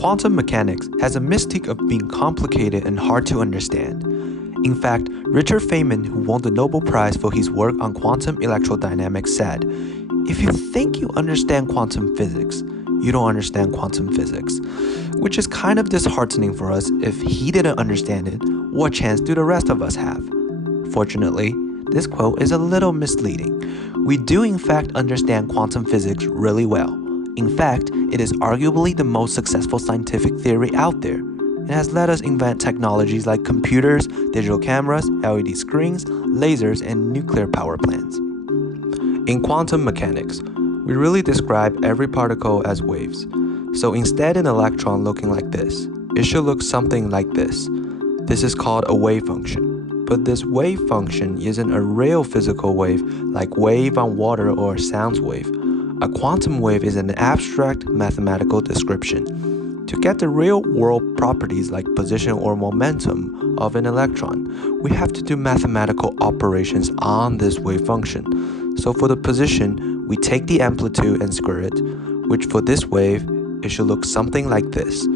Quantum mechanics has a mystique of being complicated and hard to understand. In fact, Richard Feynman, who won the Nobel Prize for his work on quantum electrodynamics, said, "If you think you understand quantum physics, you don't understand quantum physics," which is kind of disheartening for us. If he didn't understand it, what chance do the rest of us have? Fortunately, this quote is a little misleading. We do in fact understand quantum physics really well. In fact, it is arguably the most successful scientific theory out there. It has let us invent technologies like computers, digital cameras, LED screens, lasers, and nuclear power plants. In quantum mechanics, we really describe every particle as waves. So instead an electron looking like this, it should look something like this. This is called a wave function. But this wave function isn't a real physical wave like wave on water or sound wave. A quantum wave is an abstract mathematical description. To get the real-world properties like position or momentum of an electron, we have to do mathematical operations on this wave function. So for the position, we take the amplitude and square it, which for this wave, it should look something like this.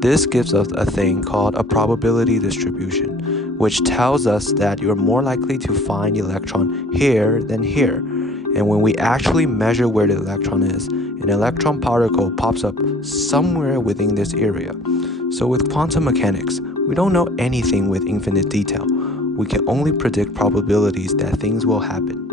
This gives us a thing called a probability distribution, which tells us that you're more likely to find the electron here than here. And when we actually measure where the electron is, an electron particle pops up somewhere within this area. So with quantum mechanics, we don't know anything with infinite detail. We can only predict probabilities that things will happen.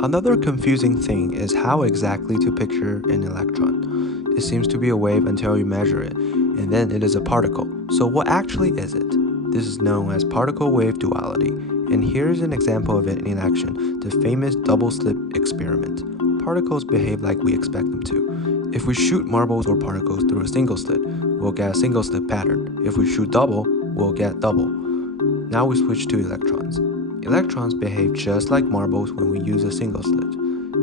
Another confusing thing is how exactly to picture an electron. It seems to be a wave until you measure it, and then it is a particle. So what actually is it? This is known as particle-wave duality, and here's an example of it in action, the famous double-slit experiment. Particles behave like we expect them to. If we shoot marbles or particles through a single slit, we'll get a single slit pattern. If we shoot double, we'll get double. Now we switch to electrons. Electrons behave just like marbles when we use a single slit.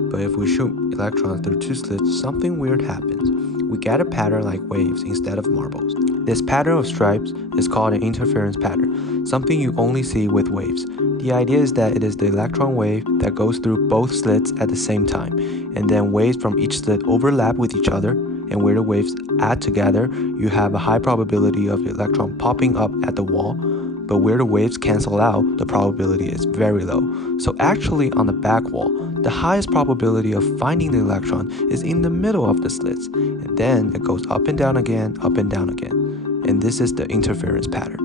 But if we shoot electrons through two slits, something weird happens. We get a pattern like waves instead of marbles. This pattern of stripes is called an interference pattern, something you only see with waves. The idea is that it is the electron wave that goes through both slits at the same time, and then waves from each slit overlap with each other, and where the waves add together, you have a high probability of the electron popping up at the wall, but where the waves cancel out, the probability is very low. So actually on the back wall, the highest probability of finding the electron is in the middle of the slits, and then it goes up and down again, and this is the interference pattern.